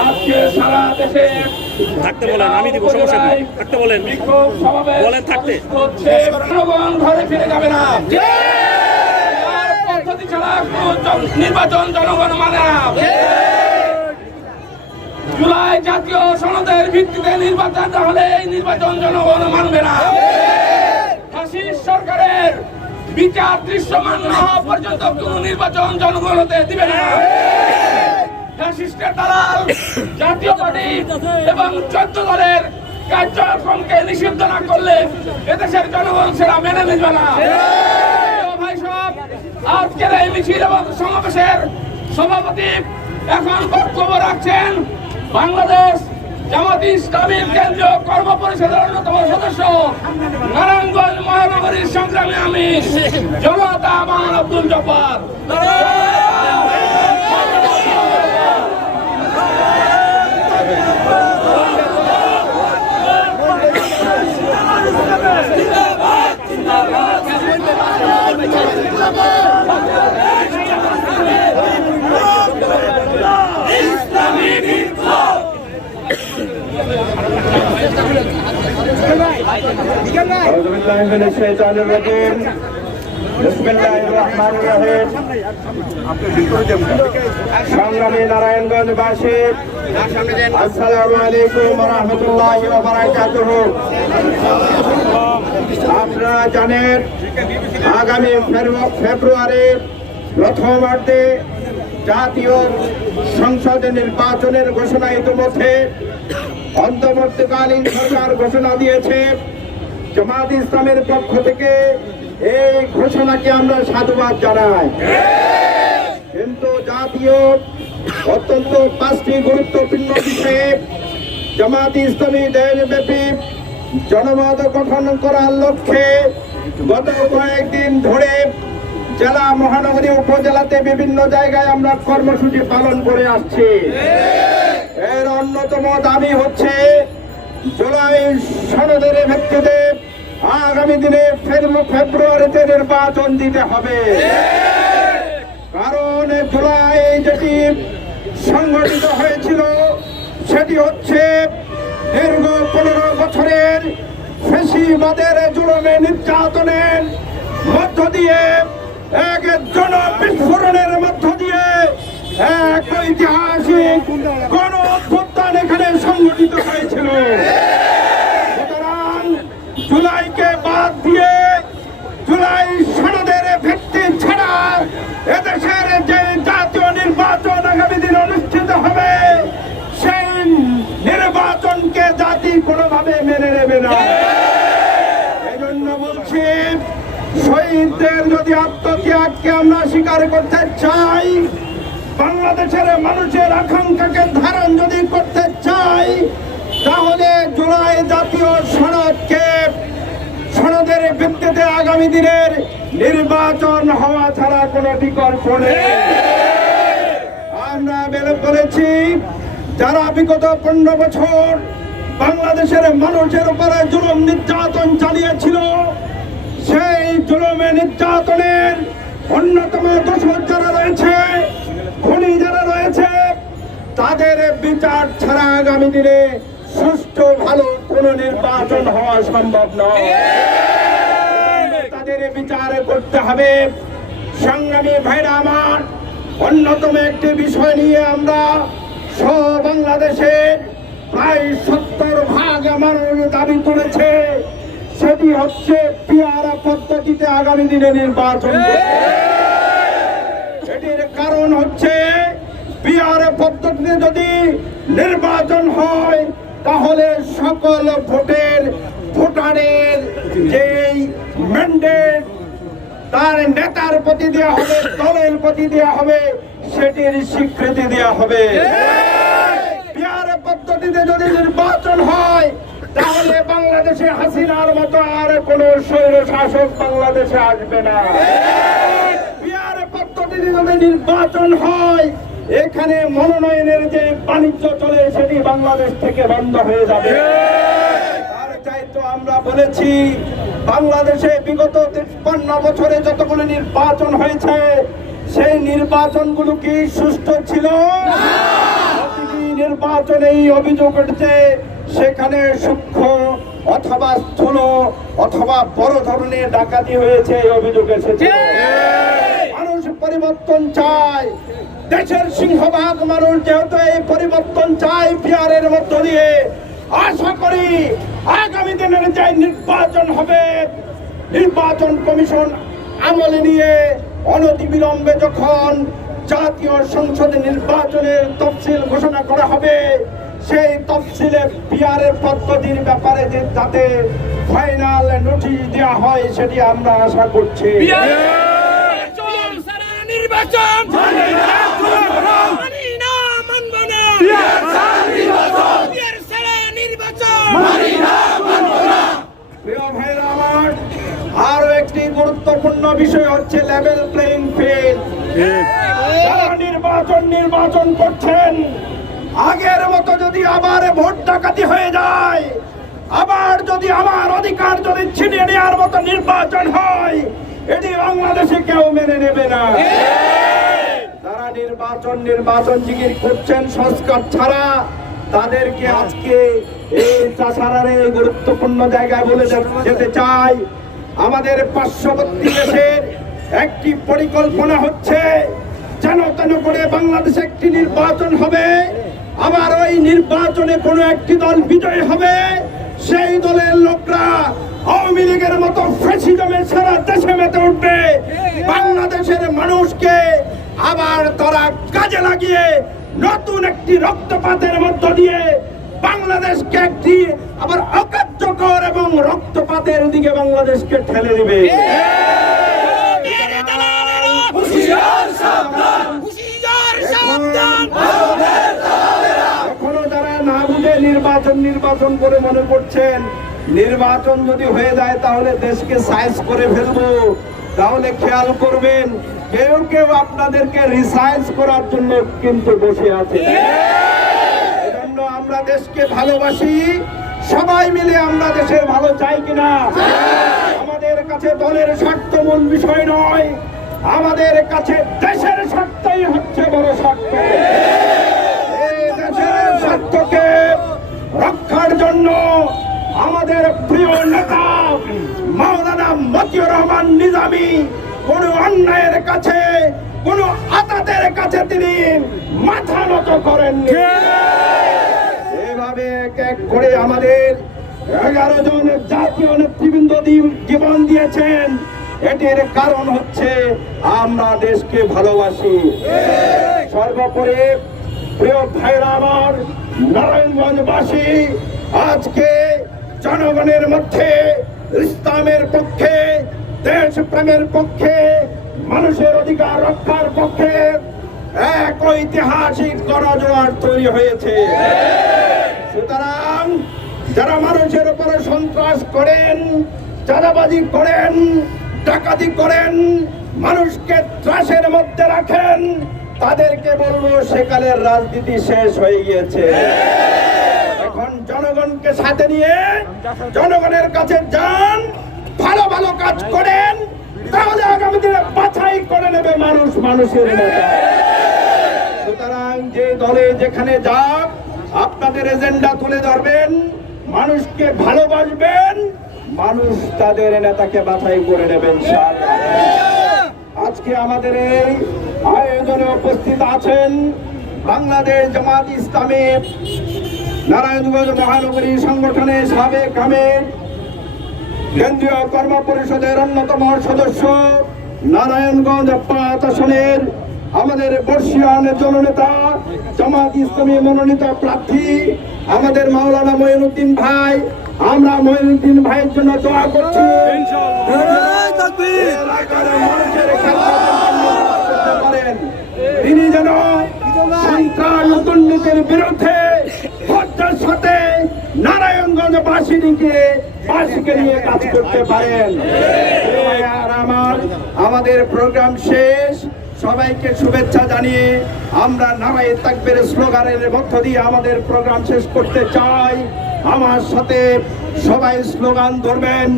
আজকে সারা দেশে থাকতে বলেন আমি দিব সমস্যা নেই। থাকতে বলেন। বলেন থাকতে। ঘরে ফিরে যাবে না। আর পদ্ধতি ছাড়া কোনো জন- নির্বাচন জনগণ মানে না। জুলাই জাতীয় সনদের ভিত্তিতে নির্বাচন না হলে নির্বাচন জনগণ মানবে না। সরকারের বিচার দৃশ্যমান না হওয়া পর্যন্ত কোন নির্বাচন জনগণ হতে দিবে না। জাতীয় এবং দলের করলে জনগণ না। আজকের মিছিল এবং সমাবেশের সভাপতি এখন বক্তব্য রাখছেন বাংলাদেশ জামাত ইসলামীর কেন্দ্রীয় কর্ম পরিষদের অন্যতম সদস্য নারায়ণগঞ্জ মহানগরীর সংগ্রামী আমি জনতা মান আব্দুল জব্বার। أعوذ بالله من الشيطان الرجيم بسم الله الرحمن الرحيم সংগ্রামী নারায়ণগঞ্জবাসী আসসালামু আলাইকুম রহমতুল্লাহ বারাকাতুহ আপনারা জানেন আগামী ফেব্রু- ফেব্রুয়ারির প্রথমার্ধে জাতীয় সংসদ নির্বাচনের ঘোষণা ইতিমধ্যে অন্তর্বর্তীকালীন সরকার ঘোষণা দিয়েছে জামাত ইসলামের পক্ষ থেকে এই ঘোষণাকে আমরা সাধুবাদ জানাই। কিন্তু জাতীয় অত্যন্ত পাঁচটি গুরুত্বপূর্ণ বিষয়ে জামাত ইসলামী দেশব্যাপী জনমত গঠন করার লক্ষ্যে গত কয়েকদিন ধরে জেলা মহানগরী উপজেলাতে বিভিন্ন জায়গায় আমরা কর্মসূচি পালন করে আসছি। অন্যতম দাবি হচ্ছে, জুলাই সনদের ভিত্তিতে আগামী দিনে ফেব্রু- ফেব্রুয়ারিতে নির্বাচন দিতে হবে। কারণ জুলাই যেটি সংগঠিত হয়েছিল, সেটি হচ্ছে দীর্ঘ পনেরো বছরের ফেসিবাদের জুলমে নির্যাতনের মধ্য দিয়ে এক জন বিস্ফোরণের এক ঐতিহাসিক গণ অভ্যুত্থান এখানে সংগঠিত হয়েছিল। সুতরাং জুলাইকে বাদ দিয়ে জুলাই সনদের ভিত্তি ছাড়া এদেশের যে জাতীয় নির্বাচন আগামী দিন অনুষ্ঠিত হবে, সেই নির্বাচনকে জাতি কোনোভাবে মেনে নেবে না। এই জন্য বলছি, শহীদদের যদি আত্মত্যাগকে আমরা স্বীকার করতে চাই বাংলাদেশের মানুষের আকাঙ্ক্ষাকে ধারণ যদি করতে চাই, তাহলে জুলাই জাতীয় সনদকে সনদের ভিত্তিতে আগামী দিনের নির্বাচন হওয়া ছাড়া কোনো বিকল্প নেই। আমরা বের করেছি, যারা বিগত পনেরো বছর বাংলাদেশের মানুষের উপরে জুলুম নির্যাতন চালিয়েছিল, সেই জুলুমে নির্যাতনের অন্যতম দোষর যারা রয়েছে খুনি যারা রয়েছে, তাদের বিচার ছাড়া আগামী দিনে সুষ্ঠু, ভালো কোনো নির্বাচন হওয়া সম্ভব নয়। তাদের বিচার করতে হবে। সংগ্রামী ভাইরা আমার, অন্যতম একটি বিষয় নিয়ে আমরা সব বাংলাদেশে প্রায় সত্তর ভাগ মানুষ দাবি করেছে সেটি হচ্ছে পিয়ারা পদ্ধতিতে আগামী দিনে নির্বাচন। এটির কারণ হচ্ছে বিহার পদ্ধতিতে যদি নির্বাচন হয়, তাহলে সকল ভোটের ভোটারের যেই ম্যান্ডেট তার নেতার প্রতি দেওয়া হবে, দলের প্রতি দেওয়া হবে, সেটির স্বীকৃতি দেওয়া হবে। বিহার পদ্ধতিতে যদি নির্বাচন হয়, তাহলে বাংলাদেশে হাসিনার মতো আর কোন স্বৈর শাসক বাংলাদেশে আসবে না। যদি নির্বাচন হয়, এখানে মনোনয়নের যে বাণিজ্য চলে, সেটি বাংলাদেশ থেকে বন্ধ হয়ে যাবে। আমরা বলেছি, বাংলাদেশে বিগত তিপ্পান্ন বছরে যতগুলো নির্বাচন হয়েছে, সেই নির্বাচনগুলো কি সুষ্ঠু ছিল? নির্বাচনেই অভিযোগ উঠছে, সেখানে সূক্ষ্ম অথবা স্থূল অথবা বড় ধরনের ডাকাতি হয়েছে, এই অভিযোগ এসেছে। পরিবর্তন চায় দেশের সিংহভাগ মানুষ যেহেতু এই পরিবর্তন চায় পিয়ারের মধ্য দিয়ে, আশা করি আগামী দিনের যে নির্বাচন হবে, নির্বাচন কমিশন আমলে নিয়ে অনতিবিলম্বে যখন জাতীয় সংসদে নির্বাচনের তফসিল ঘোষণা করা হবে, সেই তফসিলে পিয়ারের পদ্ধতির ব্যাপারে যে যাতে ফাইনাল নোটিশ দেওয়া হয়, সেটি আমরা আশা করছি নির্বাচন সারা নির্বাচন মানি না মানব না পিয়ার সারা নির্বাচন প্রিয় ভাইরা আমার, আরও একটি গুরুত্বপূর্ণ বিষয় হচ্ছে লেভেল প্লেইং ফিল্ড যারা নির্বাচন নির্বাচন করছেন, আগের মতো যদি আবার ভোট ডাকাতি হয়ে যায়, আবার যদি আমার অধিকার যদি ছিনিয়ে নেওয়ার মতো নির্বাচন হয় এটি বাংলাদেশে কেউ মেনে নেবে না। তারা নির্বাচন নির্বাচন জিগির করছেন সংস্কার ছাড়া তাদেরকে আজকে এই চাষারার এই গুরুত্বপূর্ণ জায়গায় বলে যেতে চাই। আমাদের পার্শ্ববর্তী দেশের একটি পরিকল্পনা হচ্ছে যেন তেন করে বাংলাদেশে একটি নির্বাচন হবে। আবার ওই নির্বাচনে কোনো একটি দল বিজয় হবে সেই দলের লোকরা আওয়ামী লীগের মতো ফ্যাসিজমে সারা দেশে মেতে উঠবে। বাংলাদেশের মানুষকে আবার তারা কাজে লাগিয়ে নতুন একটি রক্তপাতের মধ্য দিয়ে বাংলাদেশকে একটি আবার অকার্যকর এবং রক্তপাতের দিকে বাংলাদেশকে ঠেলে দিবে। এখনও যারা না বুঝে নির্বাচন নির্বাচন করে মনে করছেন নির্বাচন যদি হয়ে যায়, তাহলে দেশকে সাইজ করে ফেলব। তাহলে খেয়াল করবেন, কেউ কেউ আপনাদেরকে রিসাইজ করার জন্য কিন্তু বসে আছে। এজন্য আমরা দেশকে ভালোবাসি। সবাই মিলে আমরা দেশের ভালো চাই কিনা? আমাদের কাছে দলের স্বার্থ মূল বিষয় নয়। আমাদের কাছে দেশের স্বার্থই হচ্ছে বড় স্বার্থ। দেশের স্বার্থকে রক্ষার জন্য আমাদের প্রিয় নেতা মাওলানা মতিউর রহমান নিজামী কোন অন্যায়ের কাছে কোন আতাতের কাছে তিনি মাথা নত করেননি। এভাবে এক এক করে আমাদের এগারো জন জাতীয় নেতৃবৃন্দ জীবন দিয়েছেন। এটির কারণ হচ্ছে আমরা দেশকে ভালোবাসি। সর্বোপরি প্রিয় ভাইরা আমার নারায়ণগঞ্জবাসী আজকে জনগণের মধ্যে, ইসলামের পক্ষে দেশ প্রেমের পক্ষে, মানুষের অধিকার রক্ষার পক্ষে এক ঐতিহাসিক গণজোয়ার তৈরি হয়েছে। সুতরাং যারা মানুষের উপরে সন্ত্রাস করেন, চাঁদাবাজি করেন, ডাকাতি করেন, মানুষকে ত্রাসের মধ্যে রাখেন, তাদেরকে বলব সেকালের রাজনীতি শেষ হয়ে গিয়েছে। জনগণকে সাথে নিয়ে জনগণের কাছে যান, ভালো ভালো কাজ করেন, তাহলে আগামী দিনে বাছাই করে নেবে মানুষ মানুষের সুতরাং যে দলে যেখানে যাক, আপনাদের এজেন্ডা তুলে ধরবেন, মানুষকে ভালোবাসবেন, মানুষ তাদের নেতাকে বাছাই করে নেবেন আজকে আমাদের এই আয়োজনে উপস্থিত আছেন বাংলাদেশ জামাত ইসলামী নারায়ণগঞ্জ মহানগরী সংগঠনের সাবেক আমির কেন্দ্রীয় কর্ম পরিষদের অন্যতম সদস্য নারায়ণগঞ্জ পাঁচ আসনের আমাদের বর্ষিয়ান জননেতা জামাত ইসলামী মনোনীত প্রার্থী আমাদের মাওলানা মঈনুদ্দিন ভাই। আমরা মঈনুদ্দিন ভাইয়ের জন্য দোয়া করছি। তিনি যেন সন্ত্রাস দুর্নীতির বিরুদ্ধে ধৈর্যের সাথে নারায়ণগঞ্জ বাসীকে বাসীকে নিয়ে কাজ করতে পারেন। আমার, আমাদের প্রোগ্রাম শেষ। সবাইকে শুভেচ্ছা জানিয়ে আমরা নারায় তাকবের স্লোগানের মধ্য দিয়ে আমাদের প্রোগ্রাম শেষ করতে চাই। আমার সাথে সবাই স্লোগান ধরবেন,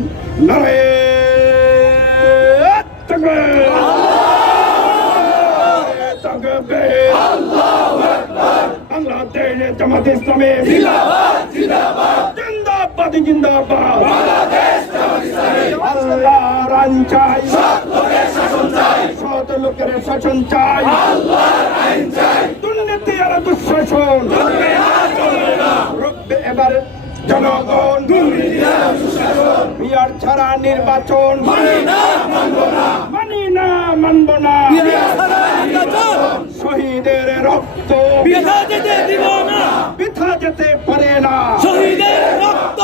নারায় তাকবীর। থাকবে বাংলাদেশ জামাত ইসলামী। জিন্দাবাদ জিন্দাবাদ। আল্লাহর আইন চাই। সৎ লোকের শাসন চাই। দুর্নীতি আর দুঃশাসন। এবার জনগণ। ছাড়া নির্বাচন। মানি না মানব না। না মানব না। শহীদের রক্ত। বৃথা যেতে দিব না। বৃথা পারে না। শহীদের রক্ত।